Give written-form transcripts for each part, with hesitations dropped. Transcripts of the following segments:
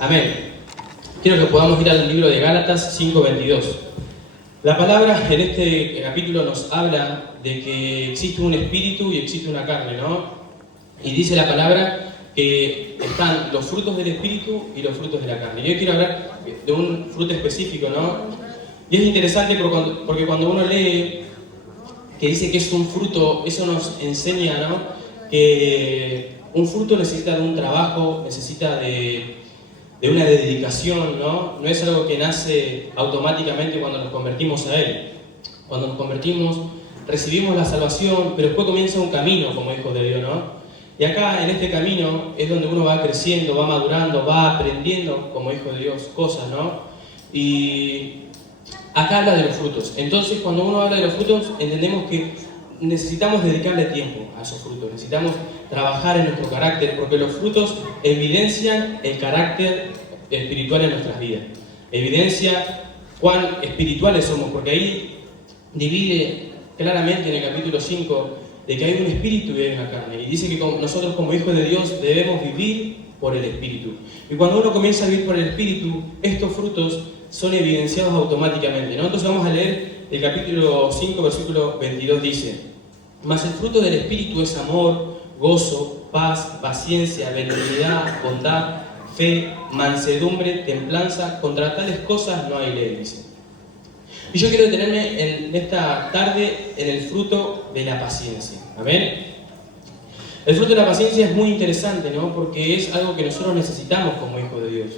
Amén. Quiero que podamos ir al libro de Gálatas 5:22. La palabra en este capítulo nos habla de que existe un espíritu y existe una carne, ¿no? Y dice la palabra que están los frutos del espíritu y los frutos de la carne. Y hoy quiero hablar de un fruto específico, ¿no? Y es interesante porque cuando uno lee que dice que es un fruto, eso nos enseña, ¿no? Que un fruto necesita de un trabajo, necesita de una dedicación, ¿no? No es algo que nace automáticamente cuando nos convertimos a Él. Cuando nos convertimos, recibimos la salvación, pero después comienza un camino como hijos de Dios, ¿no? Y acá, en este camino, es donde uno va creciendo, va madurando, va aprendiendo como hijo de Dios cosas, ¿no? Y acá habla de los frutos. Entonces, cuando uno habla de los frutos, entendemos que necesitamos dedicarle tiempo a esos frutos. Necesitamos trabajar en nuestro carácter, porque los frutos evidencian el carácter espiritual en nuestras vidas. Evidencia cuán espirituales somos, porque ahí divide claramente en el capítulo 5 de que hay un espíritu y hay una carne. Y dice que nosotros como hijos de Dios debemos vivir por el espíritu. Y cuando uno comienza a vivir por el espíritu, estos frutos son evidenciados automáticamente, ¿no? Entonces vamos a leer el capítulo 5, versículo 22, dice: mas el fruto del espíritu es amor, gozo, paz, paciencia, benignidad, bondad, fe, mansedumbre, templanza. Contra tales cosas no hay ley, dice. Y yo quiero detenerme en esta tarde en el fruto de la paciencia. ¿Amén? El fruto de la paciencia es muy interesante, ¿no? Porque es algo que nosotros necesitamos como hijos de Dios.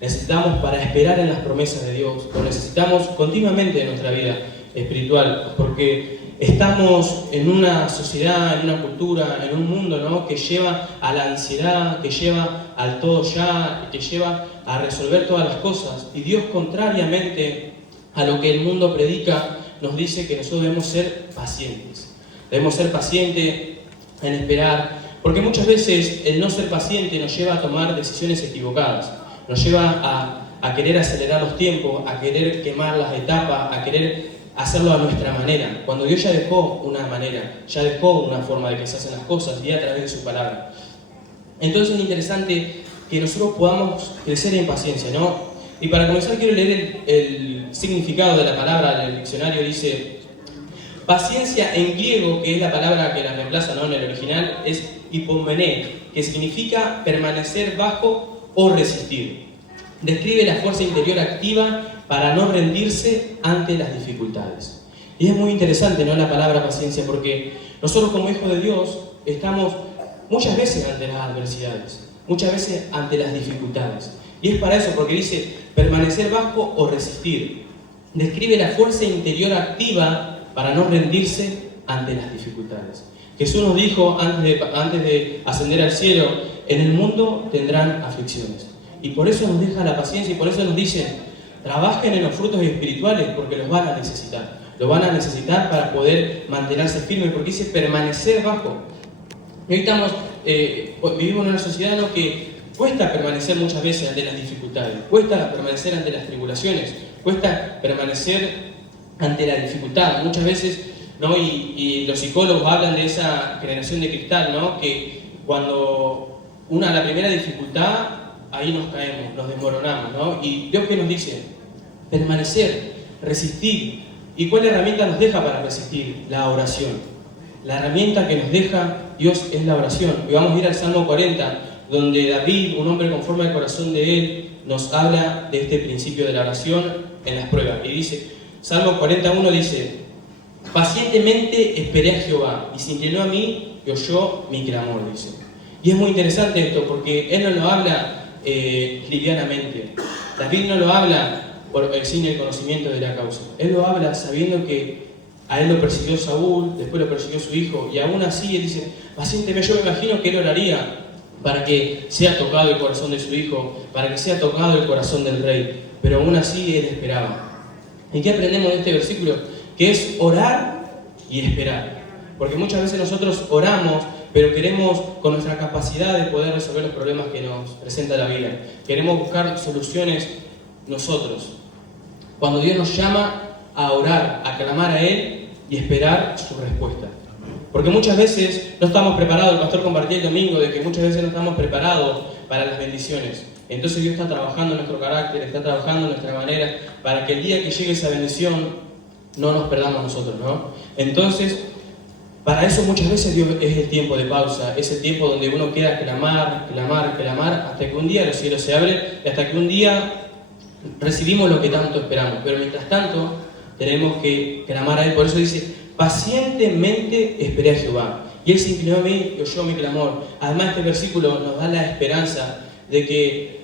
Necesitamos para esperar en las promesas de Dios. Lo necesitamos continuamente en nuestra vida espiritual. Porque estamos en una sociedad, en una cultura, en un mundo, ¿no? Que lleva a la ansiedad, que lleva al todo ya, que lleva a resolver todas las cosas. Y Dios, contrariamente a lo que el mundo predica, nos dice que nosotros debemos ser pacientes. Debemos ser pacientes en esperar, porque muchas veces el no ser paciente nos lleva a tomar decisiones equivocadas, nos lleva a querer acelerar los tiempos, a querer quemar las etapas, a querer hacerlo a nuestra manera, cuando Dios ya dejó una manera, ya dejó una forma de que se hacen las cosas, y a través de su palabra. Entonces es interesante que nosotros podamos crecer en paciencia, ¿no? Y para comenzar quiero leer el significado de la palabra del diccionario. Dice: paciencia en griego, que es la palabra que la reemplaza, ¿no? En el original, es hipomené, que significa permanecer bajo o resistir. Describe la fuerza interior activa para no rendirse ante las dificultades. Y es muy interesante, ¿no? La palabra paciencia, porque nosotros como hijos de Dios estamos muchas veces ante las adversidades, muchas veces ante las dificultades. Y es para eso, porque dice permanecer bajo o resistir. Describe la fuerza interior activa para no rendirse ante las dificultades. Jesús nos dijo antes de ascender al cielo: en el mundo tendrán aflicciones. Y por eso nos deja la paciencia, y por eso nos dice: trabajen en los frutos espirituales, porque los van a necesitar. Los van a necesitar para poder mantenerse firmes, porque dice permanecer bajo. Y hoy vivimos en una sociedad, ¿no?, que cuesta permanecer muchas veces ante las dificultades, cuesta permanecer ante las tribulaciones, cuesta permanecer ante la dificultad. Muchas veces, ¿no? Y los psicólogos hablan de esa generación de cristal, ¿no? Que cuando la primera dificultad, ahí nos caemos, nos desmoronamos, ¿no? Y Dios, ¿qué nos dice? Permanecer, resistir. ¿Y cuál herramienta nos deja para resistir? La oración. La herramienta que nos deja Dios es la oración. Y vamos a ir al Salmo 40, donde David, un hombre conforme al corazón de él, nos habla de este principio de la oración en las pruebas. Y dice, Salmo 41 dice: pacientemente esperé a Jehová, y se inclinó a mí y oyó mi clamor, dice. Y es muy interesante esto, porque él no lo habla livianamente. David no lo habla sin el conocimiento de la causa. Él lo habla sabiendo que a él lo persiguió Saúl, después lo persiguió su hijo, y aún así él dice: pacientemente. Yo me imagino que él oraría para que sea tocado el corazón de su hijo, para que sea tocado el corazón del rey, pero aún así él esperaba. ¿Y qué aprendemos de este versículo? Que es orar y esperar. Porque muchas veces nosotros oramos, pero queremos, con nuestra capacidad de poder resolver los problemas que nos presenta la vida, queremos buscar soluciones nosotros. Cuando Dios nos llama a orar, a clamar a Él y esperar su respuesta. Porque muchas veces no estamos preparados. El pastor compartía el domingo de que muchas veces no estamos preparados para las bendiciones. Entonces Dios está trabajando en nuestro carácter, está trabajando en nuestra manera, para que el día que llegue esa bendición no nos perdamos nosotros, ¿no? Entonces, para eso muchas veces Dios es el tiempo de pausa, es el tiempo donde uno queda clamar, hasta que un día los cielos se abren y hasta que un día recibimos lo que tanto esperamos. Pero mientras tanto, tenemos que clamar a Él. Por eso dice, pacientemente esperé a Jehová. Y Él se inclinó a mí y oyó mi clamor. Además, este versículo nos da la esperanza de que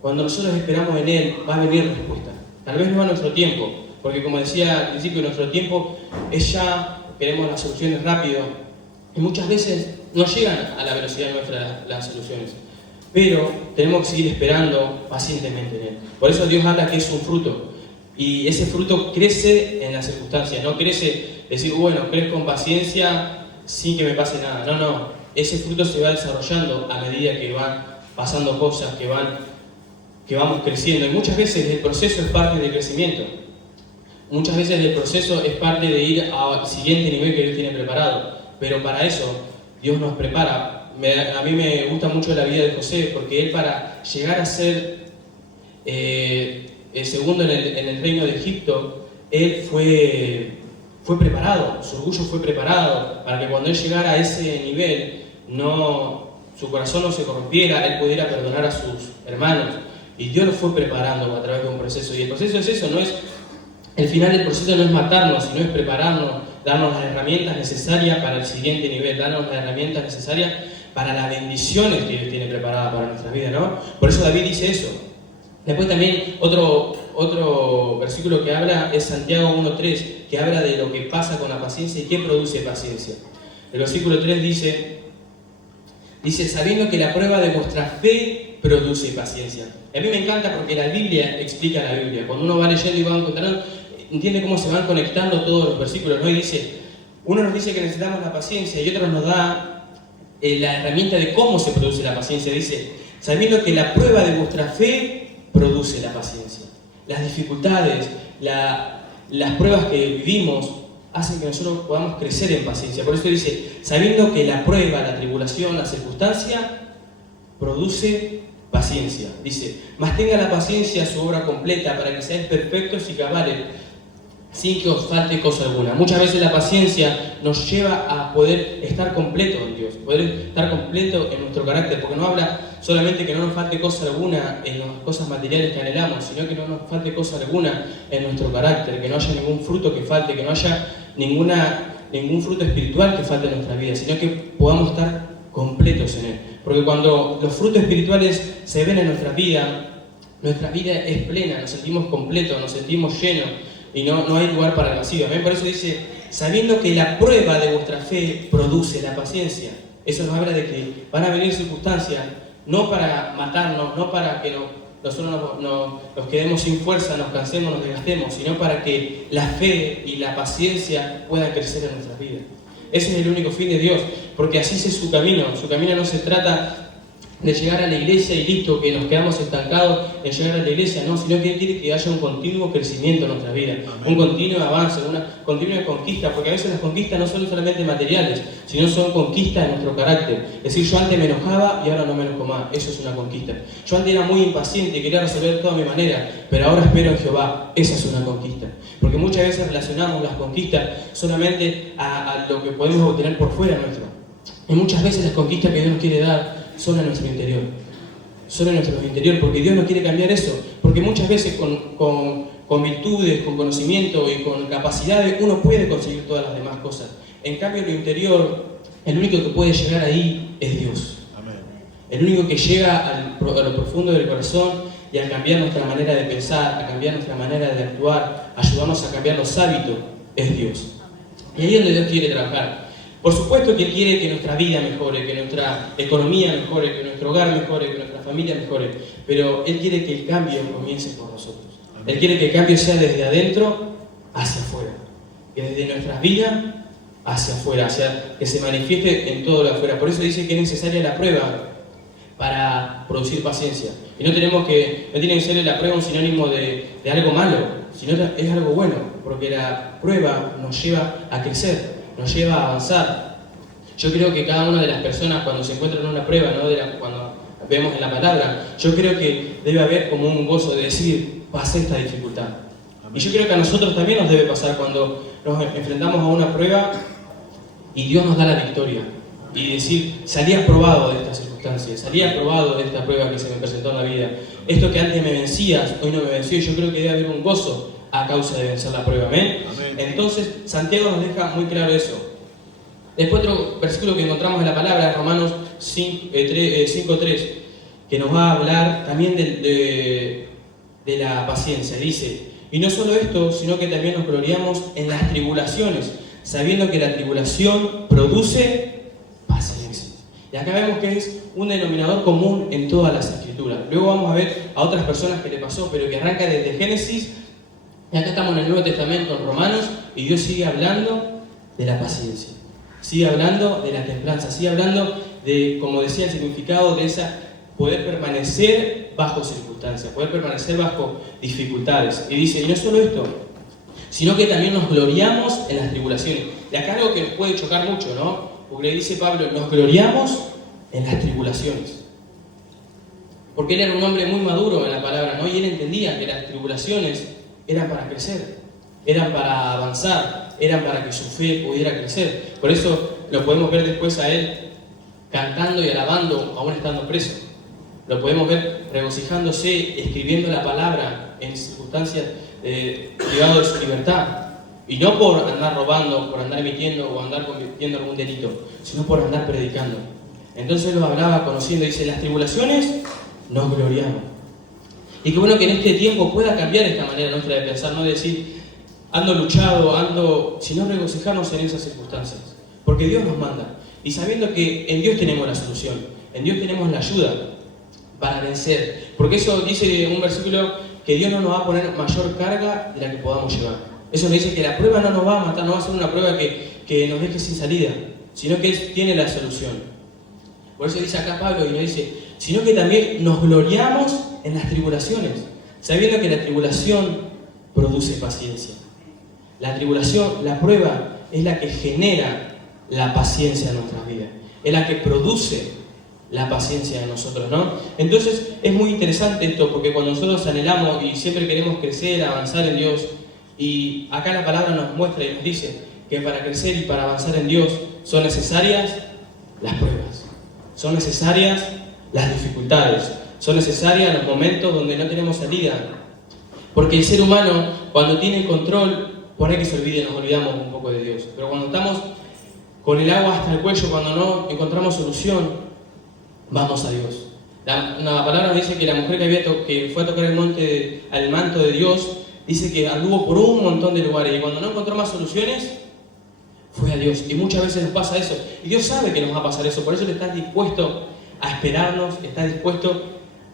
cuando nosotros esperamos en Él, va a venir respuesta. Tal vez no a nuestro tiempo, porque como decía al principio, nuestro tiempo es ya, queremos las soluciones rápido, y muchas veces no llegan a la velocidad nuestra las soluciones. Pero tenemos que seguir esperando pacientemente en Él. Por eso Dios habla que es un fruto. Y ese fruto crece en las circunstancias. No crece decir, bueno, crezco con paciencia sin que me pase nada. No. Ese fruto se va desarrollando a medida que van pasando cosas, que vamos creciendo. Y muchas veces el proceso es parte del crecimiento. Muchas veces el proceso es parte de ir al siguiente nivel que Dios tiene preparado. Pero para eso Dios nos prepara. A mí me gusta mucho la vida de José, porque él, para llegar a ser el segundo en el reino de Egipto, él fue preparado, su orgullo fue preparado para que cuando él llegara a ese nivel, su corazón no se corrompiera, él pudiera perdonar a sus hermanos. Y Dios lo fue preparando a través de un proceso. Y el proceso es eso, el final del proceso no es matarnos, sino es prepararnos, darnos las herramientas necesarias para el siguiente nivel, darnos las herramientas necesarias para las bendiciones que Dios tiene preparadas para nuestra vida, ¿no? Por eso David dice eso. Después también otro versículo que habla es Santiago 1.3, que habla de lo que pasa con la paciencia y qué produce paciencia. El versículo 3 dice, sabiendo que la prueba de vuestra fe produce paciencia. Y a mí me encanta porque la Biblia explica la Biblia. Cuando uno va leyendo y va encontrando, entiende cómo se van conectando todos los versículos, ¿no? Y dice, uno nos dice que necesitamos la paciencia y otro nos da la herramienta de cómo se produce la paciencia. Dice, sabiendo que la prueba de vuestra fe produce la paciencia. Las dificultades, las pruebas que vivimos hacen que nosotros podamos crecer en paciencia. Por eso dice, sabiendo que la prueba, la tribulación, la circunstancia produce paciencia. Dice, mas tenga la paciencia su obra completa para que seáis perfectos y cabales, sin que os falte cosa alguna. Muchas veces la paciencia nos lleva a poder estar completo en Dios, poder estar completo en nuestro carácter, porque no habla solamente que no nos falte cosa alguna en las cosas materiales que anhelamos, sino que no nos falte cosa alguna en nuestro carácter, que no haya ningún fruto que falte, que no haya ningún fruto espiritual que falte en nuestra vida, sino que podamos estar completos en Él. Porque cuando los frutos espirituales se ven en nuestra vida es plena, nos sentimos completos, nos sentimos llenos, y no hay lugar para el vacío. Amén. Por eso dice, sabiendo que la prueba de vuestra fe produce la paciencia. Eso nos habla de que van a venir circunstancias, no para matarnos, no para que nosotros nos quedemos sin fuerza, nos cansemos, nos desgastemos, sino para que la fe y la paciencia puedan crecer en nuestras vidas. Ese es el único fin de Dios, porque así es su camino. Su camino no se trata de llegar a la iglesia y listo, que nos quedamos estancados en llegar a la iglesia, no, sino que Él quiere que haya un continuo crecimiento en nuestra vida, un continuo avance, una continua conquista, porque a veces las conquistas no son solamente materiales, sino son conquistas de nuestro carácter. Es decir, yo antes me enojaba y ahora no me enojo más, eso es una conquista. Yo antes era muy impaciente y quería resolver todo a mi manera, pero ahora espero en Jehová, esa es una conquista. Porque muchas veces relacionamos las conquistas solamente a lo que podemos obtener por fuera nuestro. Y muchas veces las conquistas que Dios nos quiere dar son en nuestro interior. Son en nuestro interior, porque Dios no quiere cambiar eso. Porque muchas veces con virtudes, con conocimiento y con capacidades, uno puede conseguir todas las demás cosas. En cambio, en lo interior, el único que puede llegar ahí es Dios. Amén. El único que llega a lo profundo del corazón y a cambiar nuestra manera de pensar, a cambiar nuestra manera de actuar, ayudarnos a cambiar los hábitos, es Dios. Y ahí es donde Dios quiere trabajar. Por supuesto que Él quiere que nuestra vida mejore, que nuestra economía mejore, que nuestro hogar mejore, que nuestra familia mejore, pero Él quiere que el cambio comience por nosotros. Él quiere que el cambio sea desde adentro hacia afuera, que desde nuestras vidas hacia afuera, que se manifieste en todo lo de afuera. Por eso dice que es necesaria la prueba para producir paciencia. Y no tiene que ser la prueba un sinónimo de algo malo, sino es algo bueno, porque la prueba nos lleva a crecer, nos lleva a avanzar. Yo creo que cada una de las personas cuando se encuentran en una prueba, ¿no? vemos en la palabra, yo creo que debe haber como un gozo de decir, pasé esta dificultad. Y yo creo que a nosotros también nos debe pasar cuando nos enfrentamos a una prueba y Dios nos da la victoria. Y decir, salí aprobado de esta circunstancia, salí aprobado de esta prueba que se me presentó en la vida. Esto que antes me vencías, hoy no me venció, y yo creo que debe haber un gozo a causa de vencer la prueba. ¿Amén? Entonces, Santiago nos deja muy claro eso. Después otro versículo que encontramos en la palabra, Romanos 5:3, que nos va a hablar también de la paciencia. Dice, y no solo esto, sino que también nos gloriamos en las tribulaciones, sabiendo que la tribulación produce paciencia. Y acá vemos que es un denominador común en todas las escrituras. Luego vamos a ver a otras personas que le pasó, pero que arranca desde Génesis, y acá estamos en el Nuevo Testamento, en Romanos, y Dios sigue hablando de la paciencia, sigue hablando de la templanza, sigue hablando de, como decía, el significado de esa poder permanecer bajo circunstancias, poder permanecer bajo dificultades. Y dice, y no solo esto, sino que también nos gloriamos en las tribulaciones. Y acá algo que nos puede chocar mucho, ¿no? Porque le dice Pablo, nos gloriamos en las tribulaciones. Porque él era un hombre muy maduro en la palabra, ¿no? Y él entendía que las tribulaciones eran para crecer, eran para avanzar, eran para que su fe pudiera crecer. Por eso lo podemos ver después a él cantando y alabando, aún estando preso. Lo podemos ver regocijándose, escribiendo la palabra en circunstancias privado de su libertad. Y no por andar robando, por andar mintiendo o andar cometiendo algún delito, sino por andar predicando. Entonces lo hablaba conociendo, dice, las tribulaciones nos gloriamos. Y qué bueno que en este tiempo pueda cambiar esta manera nuestra de pensar, no decir, ando luchado, sino regocijarnos en esas circunstancias. Porque Dios nos manda. Y sabiendo que en Dios tenemos la solución, en Dios tenemos la ayuda para vencer. Porque eso dice un versículo que Dios no nos va a poner mayor carga de la que podamos llevar. Eso nos dice que la prueba no nos va a matar, no va a ser una prueba que nos deje sin salida, sino que Él tiene la solución. Por eso dice acá Pablo y nos dice, sino que también nos gloriamos en las tribulaciones, sabiendo que la tribulación produce paciencia. La tribulación, la prueba, es la que genera la paciencia en nuestras vidas, es la que produce la paciencia de nosotros, ¿no? Entonces es muy interesante esto, porque cuando nosotros anhelamos y siempre queremos crecer, avanzar en Dios, y acá la palabra nos muestra y nos dice que para crecer y para avanzar en Dios son necesarias las pruebas, son necesarias las dificultades, son necesarias los momentos donde no tenemos salida. Porque el ser humano, cuando tiene control, por ahí que se olvide, nos olvidamos un poco de Dios. Pero cuando estamos con el agua hasta el cuello, cuando no encontramos solución, vamos a Dios. La palabra nos dice que la mujer que fue a tocar al manto de Dios, dice que anduvo por un montón de lugares y cuando no encontró más soluciones, fue a Dios. Y muchas veces nos pasa eso. Y Dios sabe que nos va a pasar eso. Por eso Él está dispuesto a esperarnos, está dispuesto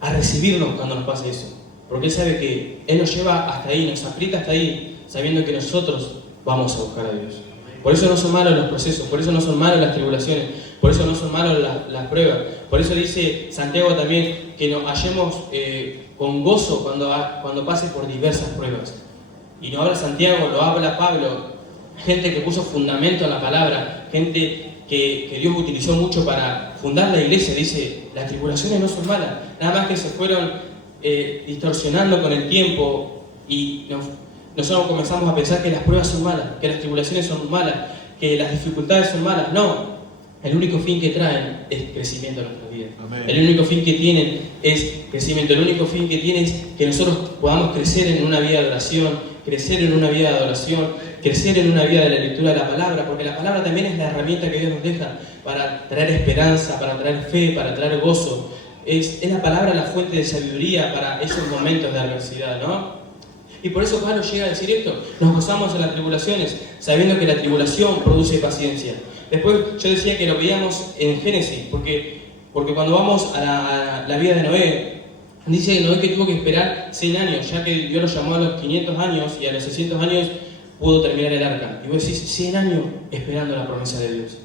a recibirnos cuando nos pase eso. Porque Él sabe que Él nos lleva hasta ahí, nos aprieta hasta ahí, sabiendo que nosotros vamos a buscar a Dios. Por eso no son malos los procesos, por eso no son malos las tribulaciones, por eso no son malos las pruebas. Por eso dice Santiago también que nos hallemos con gozo cuando pase por diversas pruebas. Y no habla Santiago, lo habla Pablo, gente que puso fundamento en la palabra, gente que Dios utilizó mucho para fundar la iglesia. Dice, las tribulaciones no son malas, nada más que se fueron distorsionando con el tiempo y nosotros comenzamos a pensar que las pruebas son malas, que las tribulaciones son malas, que las dificultades son malas. No, el único fin que traen es crecimiento en nuestra vida. Amén. El único fin que tienen es crecimiento, el único fin que tienen es que nosotros podamos crecer en una vida de oración, crecer en una vida de adoración, crecer en una vida de la lectura de la palabra, porque la palabra también es la herramienta que Dios nos deja para traer esperanza, para traer fe, para traer gozo. Es la palabra la fuente de sabiduría para esos momentos de adversidad, ¿no? Y por eso Pablo llega a decir esto, nos gozamos en las tribulaciones, sabiendo que la tribulación produce paciencia. Después yo decía que lo veíamos en Génesis, porque cuando vamos a la vida de Noé, dice Noé que tuvo que esperar 100 años, ya que Dios lo llamó a los 500 años y a los 600 años pudo terminar el arca. Y vos decís, 100 años esperando la promesa de Dios.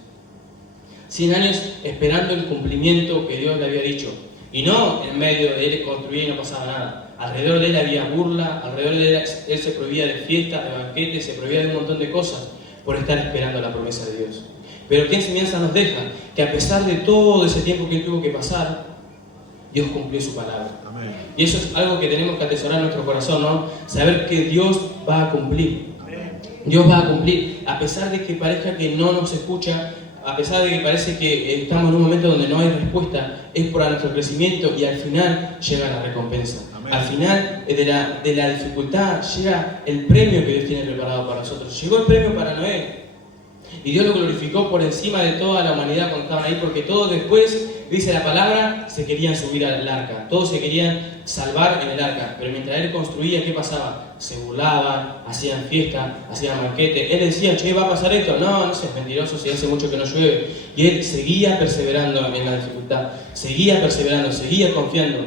100 años esperando el cumplimiento que Dios le había dicho. Y no en medio de él construir y no pasaba nada. Alrededor de él había burla, alrededor de él se prohibía de fiestas, de banquetes, se prohibía de un montón de cosas por estar esperando la promesa de Dios. Pero ¿qué enseñanza nos deja? Que a pesar de todo ese tiempo que él tuvo que pasar, Dios cumplió su palabra. Amén. Y eso es algo que tenemos que atesorar en nuestro corazón, ¿no? Saber que Dios va a cumplir. Dios va a cumplir, a pesar de que parezca que no nos escucha, a pesar de que parece que estamos en un momento donde no hay respuesta, es por nuestro crecimiento y al final llega la recompensa. Amén. Al final de la dificultad llega el premio que Dios tiene preparado para nosotros. Llegó el premio para Noé y Dios lo glorificó por encima de toda la humanidad cuando estaban ahí, porque todos después, dice la palabra, se querían subir al arca, todos se querían salvar en el arca, pero mientras él construía, ¿qué pasaba? Se burlaban, hacían fiesta, hacían banquete. Él decía, che, ¿va a pasar esto? No, no seas mentiroso, si hace mucho que no llueve. Y él seguía perseverando en la dificultad, seguía perseverando, seguía confiando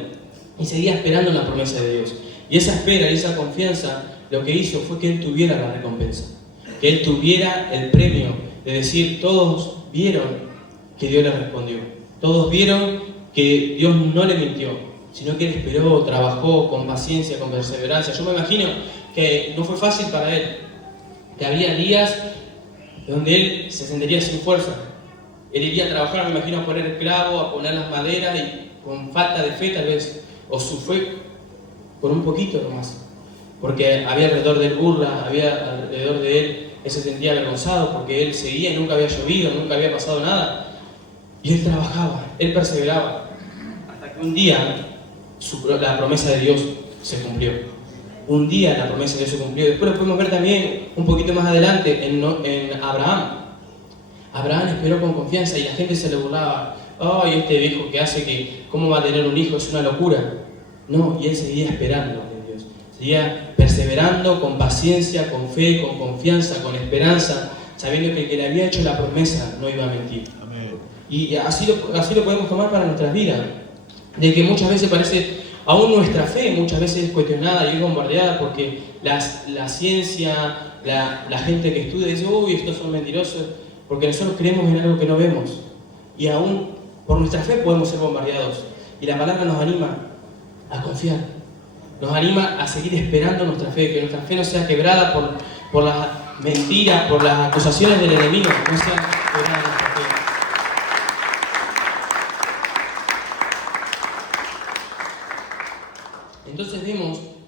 y seguía esperando en la promesa de Dios. Y esa espera y esa confianza lo que hizo fue que él tuviera la recompensa, que él tuviera el premio de decir, todos vieron que Dios le respondió, todos vieron que Dios no le mintió, sino que él esperó, trabajó con paciencia, con perseverancia. Yo me imagino que no fue fácil para él, que había días donde él se sentiría sin fuerza. Él iría a trabajar, me imagino, a poner el clavo, a poner las maderas y con falta de fe tal vez, o su fe con un poquito nomás, porque había alrededor de él burla, había alrededor de él se sentía avergonzado porque él seguía, nunca había llovido, nunca había pasado nada. Y él trabajaba, él perseveraba, hasta que un día la promesa de Dios se cumplió. Un día la promesa de Dios se cumplió. Después lo podemos ver también un poquito más adelante en Abraham. Abraham esperó con confianza y la gente se le burlaba. ¡Ay, este viejo que hace que, cómo va a tener un hijo? Es una locura. No, y él seguía esperando en Dios. Seguía perseverando con paciencia, con fe, con confianza, con esperanza, sabiendo que el que le había hecho la promesa no iba a mentir. Amén. Y así lo podemos tomar para nuestras vidas. De que muchas veces parece, aún nuestra fe muchas veces es cuestionada y es bombardeada porque la ciencia, la gente que estudia dice, uy, estos son mentirosos, porque nosotros creemos en algo que no vemos. Y aún por nuestra fe podemos ser bombardeados. Y la palabra nos anima a confiar. Nos anima a seguir esperando nuestra fe, que nuestra fe no sea quebrada por las mentiras, por las acusaciones del enemigo, no sea quebrada nuestra fe. Entonces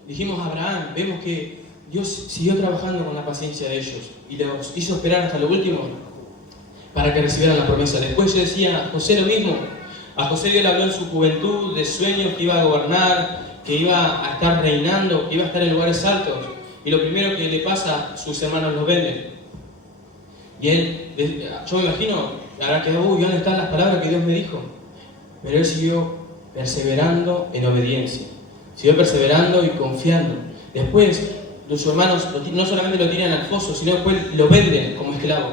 dijimos a Abraham, vemos que Dios siguió trabajando con la paciencia de ellos y los hizo esperar hasta lo último para que recibieran la promesa. Después yo decía a José lo mismo. A José Dios le habló en su juventud de sueños que iba a gobernar, que iba a estar reinando, que iba a estar en lugares altos. Y lo primero que le pasa, sus hermanos los venden. Y él, yo me imagino, habrá quedado, uy, ¿dónde están las palabras que Dios me dijo? Pero él siguió perseverando en obediencia. Siguió perseverando y confiando. Después, sus hermanos no solamente lo tiran al foso, sino después lo venden como esclavo.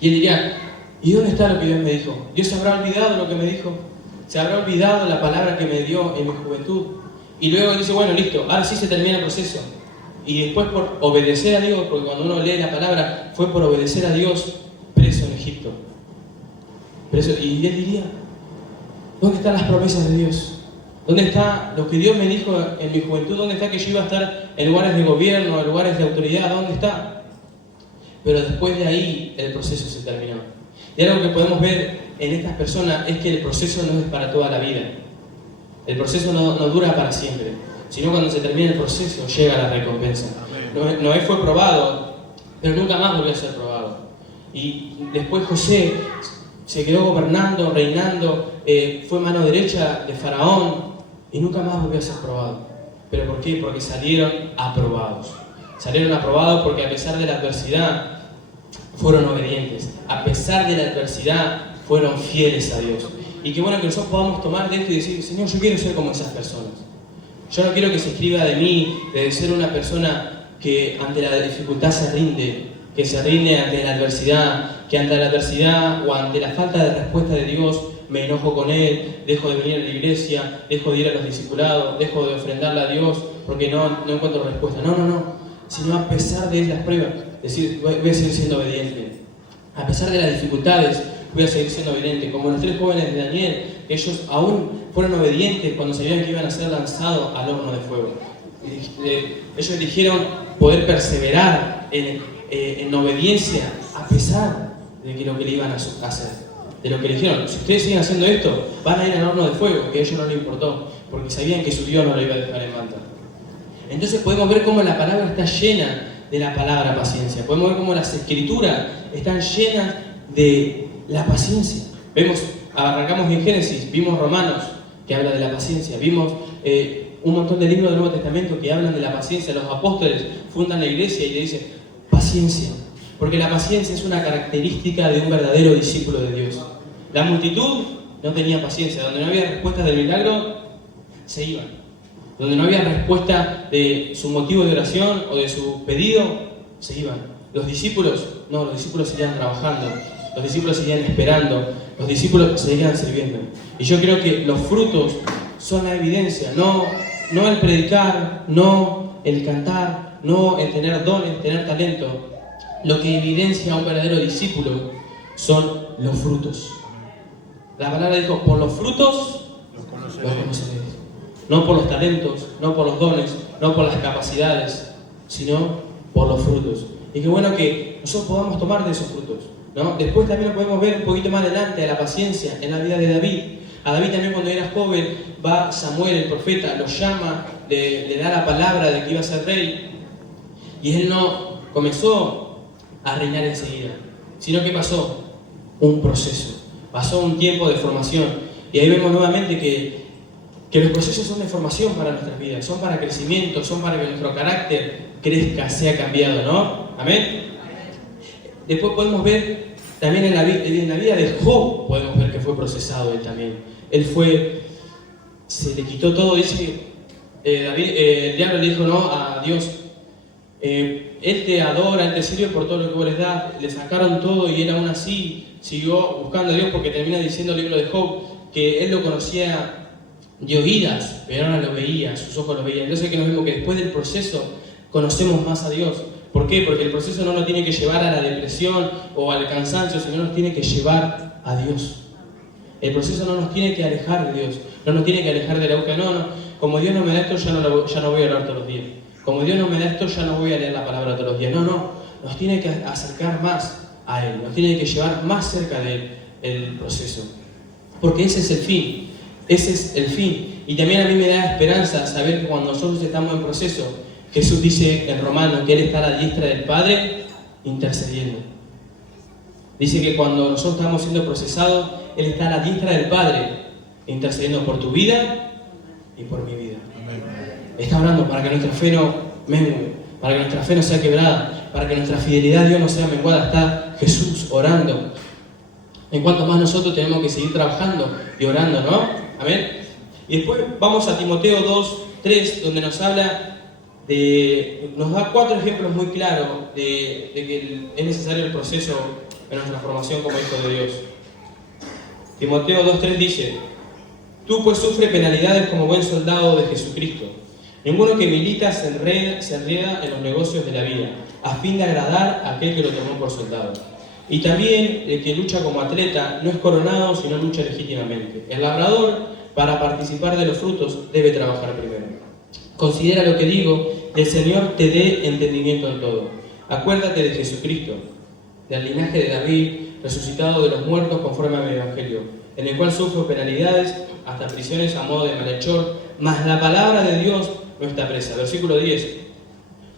Y él diría, ¿y dónde está lo que Dios me dijo? ¿Dios se habrá olvidado lo que me dijo? ¿Se habrá olvidado la palabra que me dio en mi juventud? Y luego él dice, bueno, listo, ahora sí se termina el proceso. Y después por obedecer a Dios, porque cuando uno lee la palabra, fue por obedecer a Dios preso en Egipto. Y él diría, ¿dónde están las promesas de Dios? ¿Dónde está lo que Dios me dijo en mi juventud? ¿Dónde está que yo iba a estar en lugares de gobierno, en lugares de autoridad? ¿Dónde está? Pero después de ahí el proceso se terminó. Y algo que podemos ver en estas personas es que el proceso no es para toda la vida. El proceso no dura para siempre, sino cuando se termina el proceso llega la recompensa. Noé fue probado, pero nunca más volvió a ser probado. Y después José se quedó gobernando, reinando, fue mano derecha de Faraón y nunca más volvió a ser probado. ¿Pero por qué? Porque salieron aprobados. Salieron aprobados porque a pesar de la adversidad fueron obedientes. A pesar de la adversidad fueron fieles a Dios. Y qué bueno que nosotros podamos tomar de esto y decir, Señor, yo quiero ser como esas personas. Yo no quiero que se escriba de mí, de ser una persona que ante la dificultad se rinde, que se rinde ante la adversidad, que ante la adversidad o ante la falta de respuesta de Dios me enojo con Él, dejo de venir a la iglesia, dejo de ir a los discipulados, dejo de ofrendarle a Dios porque no encuentro respuesta. No. Sino a pesar de las pruebas, decir, voy a seguir siendo obediente. A pesar de las dificultades, voy a seguir siendo obediente. Como los 3 jóvenes de Daniel, ellos aún fueron obedientes cuando sabían que iban a ser lanzados al horno de fuego. Ellos eligieron poder perseverar en obediencia a pesar de que lo que le iban a hacer. de lo que le dijeron. Si ustedes siguen haciendo esto, van a ir al horno de fuego, que a ellos no les importó, porque sabían que su Dios no lo iba a dejar en manta. Entonces podemos ver cómo la palabra está llena de la palabra paciencia. Podemos ver cómo las escrituras están llenas de la paciencia. Arrancamos en Génesis, vimos Romanos, que habla de la paciencia, vimos un montón de libros del Nuevo Testamento que hablan de la paciencia. Los apóstoles fundan la iglesia y le dicen paciencia, porque la paciencia es una característica de un verdadero discípulo de Dios. La multitud no tenía paciencia, donde no había respuesta del milagro, se iban. Donde no había respuesta de su motivo de oración o de su pedido, se iban. Los discípulos seguían trabajando, los discípulos seguían esperando, los discípulos seguían sirviendo. Y yo creo que los frutos son la evidencia, no el predicar, no el cantar, no el tener dones, tener talento. Lo que evidencia a un verdadero discípulo son los frutos. La palabra dijo, por los frutos los conoceréis. No por los talentos, no por los dones, no por las capacidades, sino por los frutos. Y qué bueno que nosotros podamos tomar de esos frutos, ¿no? Después también lo podemos ver un poquito más adelante, a la paciencia en la vida de David. A David también, cuando era joven, va Samuel, el profeta, lo llama, le da la palabra de que iba a ser rey. Y él no comenzó a reinar enseguida, sino que pasó un proceso, pasó un tiempo de formación. Y ahí vemos nuevamente que los procesos son de formación para nuestras vidas, son para crecimiento, son para que nuestro carácter crezca, sea cambiado, ¿no? ¿Amén? Después podemos ver también en la vida de Job, podemos ver que fue procesado él también. Se le quitó todo, dice el diablo le dijo no a Dios, él te adora, él te sirve por todo lo que vos les das, le sacaron todo y él aún así siguió buscando a Dios, porque termina diciendo el libro de Job que él lo conocía de oídas, pero ahora lo veía, sus ojos lo veían. Entonces que nos vemos que después del proceso conocemos más a Dios. ¿Por qué? Porque el proceso no nos tiene que llevar a la depresión o al cansancio, sino nos tiene que llevar a Dios. El proceso no nos tiene que alejar de Dios, no nos tiene que alejar de la boca. No, como Dios no me da esto, ya no voy a orar todos los días. Como Dios no me da esto, ya no voy a leer la palabra todos los días. No, nos tiene que acercar más a Él, nos tiene que llevar más cerca de Él el proceso. Porque ese es el fin. Ese es el fin. Y también a mí me da esperanza saber que cuando nosotros estamos en proceso, Jesús dice en Romanos que Él está a la diestra del Padre intercediendo. Dice que cuando nosotros estamos siendo procesados, Él está a la diestra del Padre intercediendo por tu vida y por mi vida. Está orando para que nuestra fe no mengue, para que nuestra fe no sea quebrada, para que nuestra fidelidad a Dios no sea menguada. Está Jesús orando. En cuanto más nosotros tenemos que seguir trabajando y orando, ¿no? Amén. Y después vamos a Timoteo 2:3, donde nos habla nos da 4 ejemplos muy claros de que es necesario el proceso en nuestra formación como hijos de Dios. Timoteo 2:3 dice: tú pues sufre penalidades como buen soldado de Jesucristo. Ninguno que milita se enreda en los negocios de la vida, a fin de agradar a aquel que lo tomó por soldado. Y también el que lucha como atleta no es coronado, sino lucha legítimamente. El labrador, para participar de los frutos, debe trabajar primero. Considera lo que digo, y el Señor te dé entendimiento en todo. Acuérdate de Jesucristo, del linaje de David, resucitado de los muertos conforme a mi evangelio, en el cual sufro penalidades, hasta prisiones a modo de malhechor, mas la palabra de Dios no está presa. Versículo 10.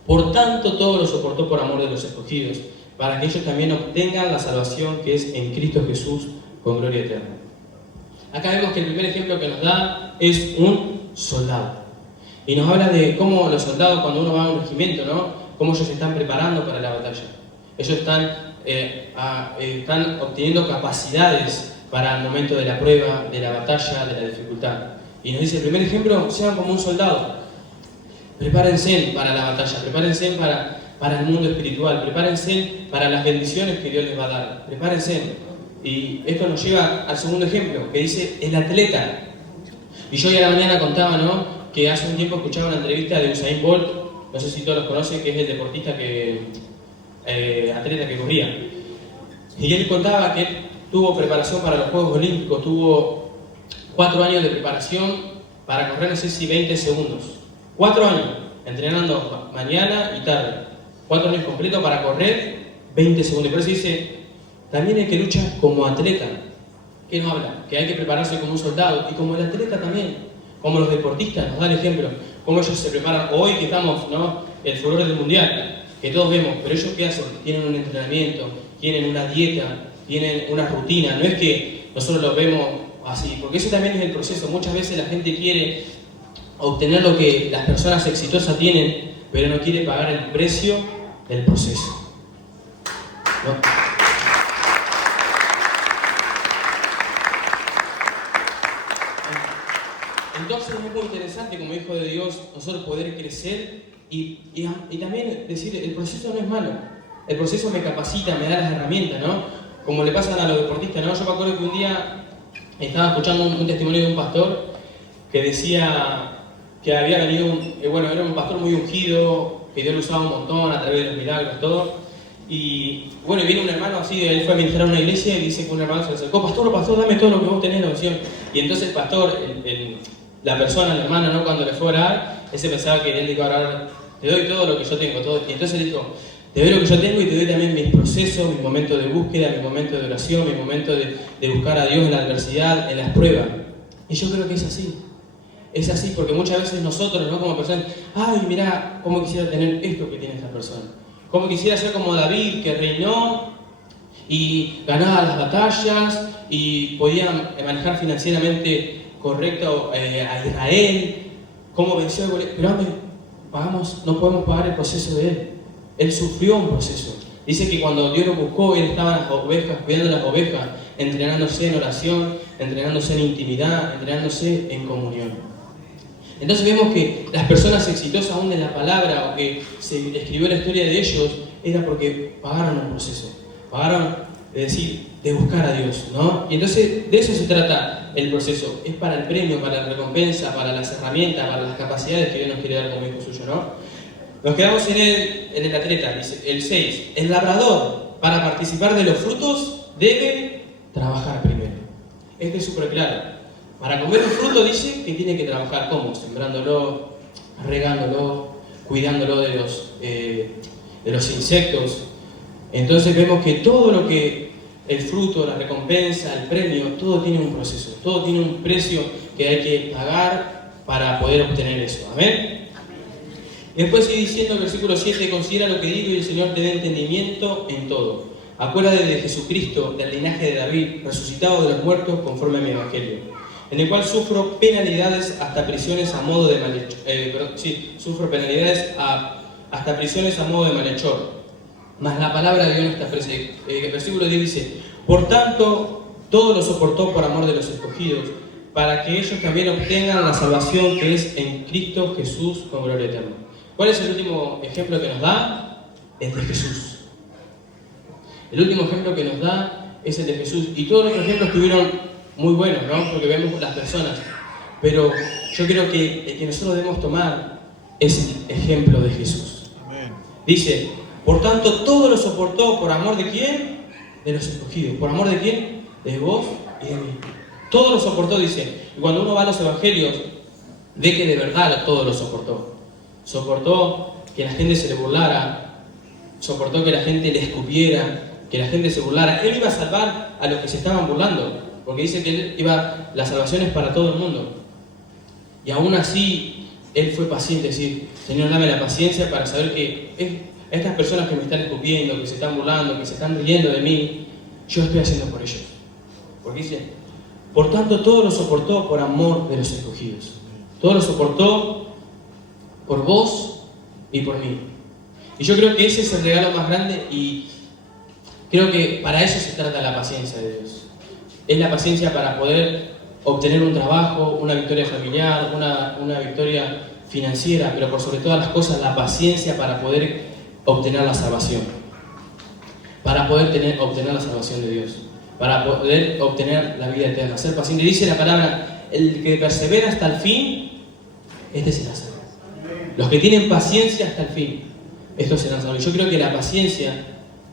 Por tanto, todo lo soportó por amor de los escogidos, para que ellos también obtengan la salvación que es en Cristo Jesús, con gloria eterna. Acá vemos que el primer ejemplo que nos da es un soldado. Y nos habla de cómo los soldados, cuando uno va a un regimiento, ¿no? Cómo ellos se están preparando para la batalla. Ellos están obteniendo capacidades para el momento de la prueba, de la batalla, de la dificultad. Y nos dice el primer ejemplo: sean como un soldado. Prepárense para la batalla, prepárense para el mundo espiritual, prepárense para las bendiciones que Dios les va a dar, prepárense. Y esto nos lleva al segundo ejemplo, que dice el atleta. Y yo hoy a la mañana contaba, ¿no?, que hace un tiempo escuchaba una entrevista de Usain Bolt, no sé si todos los conocen, que es el deportista atleta que corría. Y él contaba que él tuvo preparación para los Juegos Olímpicos, tuvo 4 años de preparación para correr, no sé si 20 segundos. 4 años, entrenando mañana y tarde. 4 años completos para correr 20 segundos. Por eso dice, también el que lucha como atleta ¿Qué nos habla? Que hay que prepararse como un soldado y como el atleta también, como los deportistas, nos dan ejemplo, cómo ellos se preparan hoy que estamos, ¿no? El furor del mundial, que todos vemos, pero ellos ¿qué hacen? Tienen un entrenamiento, tienen una dieta, tienen una rutina, no es que nosotros los vemos así, porque ese también es el proceso. Muchas veces la gente quiere obtener lo que las personas exitosas tienen, pero no quiere pagar el precio del proceso, ¿no? Entonces es muy interesante, como hijo de Dios, nosotros poder crecer y también decir, el proceso no es malo. El proceso me capacita, me da las herramientas, ¿no? Como le pasan a los deportistas, ¿no? Yo me acuerdo que un día estaba escuchando un testimonio de un pastor que decía que había venido, era un pastor muy ungido, que Dios lo usaba un montón a través de los milagros, todo. Y bueno, viene un hermano así, él fue a ministrar a una iglesia y dice que un hermano se le acercó, pastor, dame todo lo que vos tenés en la unción. Y entonces el pastor, la persona, el hermano, ¿no? Cuando le fue a orar, ese pensaba que él le iba a orar, te doy todo lo que yo tengo, todo. Y entonces dijo, te doy lo que yo tengo y te doy también mis procesos, mis momentos de búsqueda, mis momentos de oración, mis momentos de buscar a Dios en la adversidad, en las pruebas. Y yo creo que es así. Es así porque muchas veces nosotros, ¿no? Como personas, ay, mirá, cómo quisiera tener esto que tiene esta persona. Cómo quisiera ser como David, que reinó y ganaba las batallas y podía manejar financieramente correcto a Israel. Cómo venció a Goliat. Pero no podemos pagar el proceso de él. Él sufrió un proceso. Dice que cuando Dios lo buscó, él estaba en las ovejas, cuidando las ovejas, entrenándose en oración, entrenándose en intimidad, entrenándose en comunión. Entonces vemos que las personas exitosas aún en la palabra, o que se escribió la historia de ellos, era porque pagaron un proceso. Pagaron, de buscar a Dios, ¿no? Y entonces de eso se trata el proceso. Es para el premio, para la recompensa, para las herramientas, para las capacidades que Dios nos quiere dar como hijo suyo, ¿no? Nos quedamos en el atleta, dice el 6. El labrador, para participar de los frutos, debe trabajar primero. Este es súper claro. Para comer un fruto dice que tiene que trabajar. ¿Cómo? Sembrándolo, regándolo, cuidándolo de los insectos. Entonces vemos que todo lo que el fruto, la recompensa, el premio, todo tiene un proceso, todo tiene un precio que hay que pagar para poder obtener eso. ¿Amén? Y después sigue diciendo el versículo 7, considera lo que digo y el Señor te dé entendimiento en todo. Acuérdate de Jesucristo, del linaje de David, resucitado de los muertos conforme a mi evangelio, en el cual sufro penalidades hasta prisiones a modo de malhechor. Sufro penalidades hasta prisiones a modo de malhechor. Mas la palabra de Dios no está presente. El versículo 10 dice, por tanto, todo lo soportó por amor de los escogidos, para que ellos también obtengan la salvación que es en Cristo Jesús con gloria eterna. ¿Cuál es el último ejemplo que nos da? Es de Jesús. El último ejemplo que nos da es el de Jesús. Y todos los ejemplos estuvieron muy buenos, ¿no? Porque vemos las personas. Pero yo creo que el que nosotros debemos tomar es el ejemplo de Jesús. Amén. Dice, por tanto, todo lo soportó por amor de ¿quién? De los escogidos. ¿Por amor de quién? De vos y de mí. Todo lo soportó, dice. Y cuando uno va a los evangelios, ve que de verdad todo lo soportó. Soportó que la gente se le burlara, soportó que la gente le escupiera, que la gente se burlara. Él iba a salvar a los que se estaban burlando, porque dice que la salvación es para todo el mundo. Y aún así, él fue paciente, decir, Señor, dame la paciencia para saber que estas personas que me están escupiendo, que se están burlando, que se están riendo de mí, yo estoy haciendo por ellos. Porque dice, por tanto, todo lo soportó por amor de los escogidos. Todo lo soportó por vos y por mí. Y yo creo que ese es el regalo más grande y creo que para eso se trata la paciencia de Dios. Es la paciencia para poder obtener un trabajo, una victoria familiar, una victoria financiera, pero por sobre todas las cosas la paciencia para poder obtener la salvación. Para poder obtener la salvación de Dios. Para poder obtener la vida eterna. Ser paciente. Dice la palabra, el que persevera hasta el fin, este será salvo. Los que tienen paciencia hasta el fin, estos serán salvos. Yo creo que la paciencia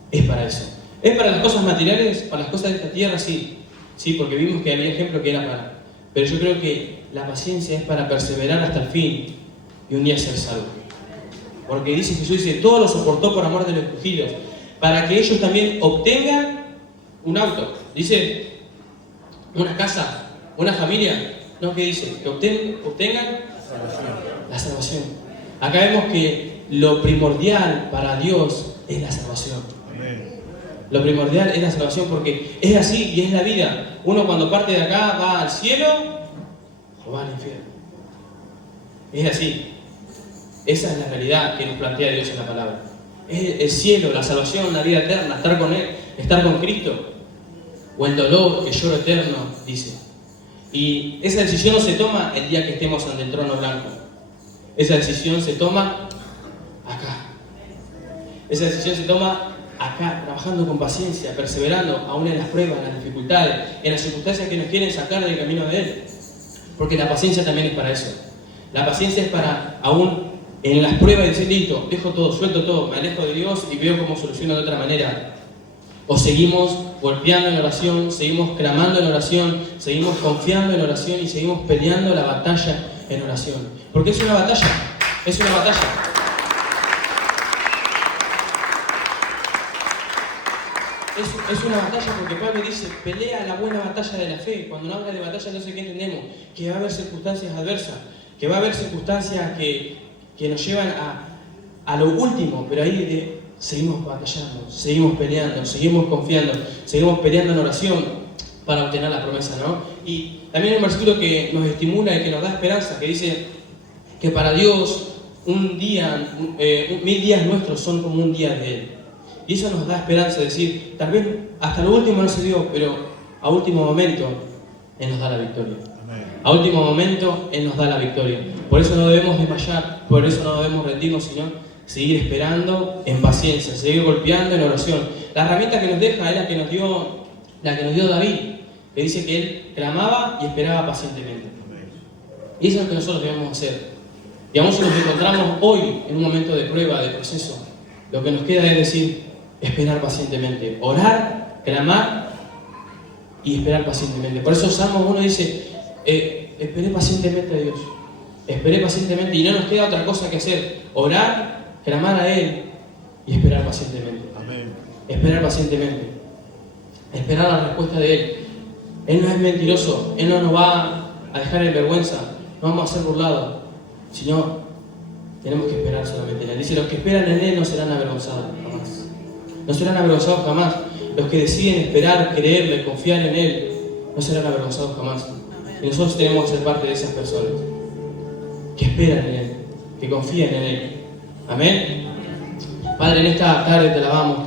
es para eso. ¿Es para las cosas materiales? Para las cosas de esta tierra, sí. Sí, porque vimos que había ejemplo que era para. Pero yo creo que la paciencia es para perseverar hasta el fin y un día ser salvo. Porque dice Jesús, dice, todo lo soportó por amor de los escogidos, para que ellos también obtengan un auto. Dice, una casa, una familia. No, ¿qué dice? Que obtengan la salvación. Acá vemos que lo primordial para Dios es la salvación. Lo primordial es la salvación porque es así y es la vida. Uno cuando parte de acá va al cielo o va al infierno. Es así. Esa es la realidad que nos plantea Dios en la palabra. Es el cielo, la salvación, la vida eterna, estar con Él, estar con Cristo. O el dolor, el lloro eterno, dice. Y esa decisión no se toma el día que estemos ante el trono blanco. Esa decisión se toma acá. Esa decisión se toma acá, trabajando con paciencia, perseverando, aún en las pruebas, en las dificultades, en las circunstancias que nos quieren sacar del camino de Él. Porque la paciencia también es para eso. La paciencia es para, aún en las pruebas, decir, listo, dejo todo, suelto todo, me alejo de Dios y veo cómo soluciono de otra manera. O seguimos golpeando en oración, seguimos clamando en oración, seguimos confiando en oración y seguimos peleando la batalla en oración. Porque es una batalla, es una batalla. Es una batalla porque Pablo dice, pelea la buena batalla de la fe. Cuando no habla de batalla, no sé qué entendemos, que va a haber circunstancias adversas, que va a haber circunstancias que nos llevan a lo último, pero ahí seguimos batallando, seguimos peleando, seguimos confiando, seguimos peleando en oración para obtener la promesa, ¿no? Y también hay un versículo que nos estimula y que nos da esperanza, que dice que para Dios un día, 1000 días nuestros son como un día de Él. Y eso nos da esperanza, es decir, tal vez hasta lo último no se dio, pero a último momento Él nos da la victoria. A último momento Él nos da la victoria. Por eso no debemos desmayar, por eso no debemos rendirnos, sino seguir esperando en paciencia, seguir golpeando en oración. La herramienta que nos deja es la que nos dio David, que dice que él clamaba y esperaba pacientemente. Y eso es lo que nosotros debemos hacer. Y aún si nos encontramos hoy en un momento de prueba, de proceso, lo que nos queda es decir, esperar pacientemente, orar, clamar y esperar pacientemente. Por eso Salmo 1 dice, esperé pacientemente a Dios, esperé pacientemente y no nos queda otra cosa que hacer, orar, clamar a Él y esperar pacientemente. Amén. Esperar pacientemente. Esperar la respuesta de Él. Él no es mentiroso. Él no nos va a dejar en vergüenza. No vamos a ser burlados. Sino, tenemos que esperar solamente en Él. Dice, los que esperan en Él no serán avergonzados jamás. No serán avergonzados jamás. Los que deciden esperar, creerle, confiar en Él, no serán avergonzados jamás. Y nosotros tenemos que ser parte de esas personas. Que esperan en Él. Que confían en Él. Amén. Padre, en esta tarde te alabamos.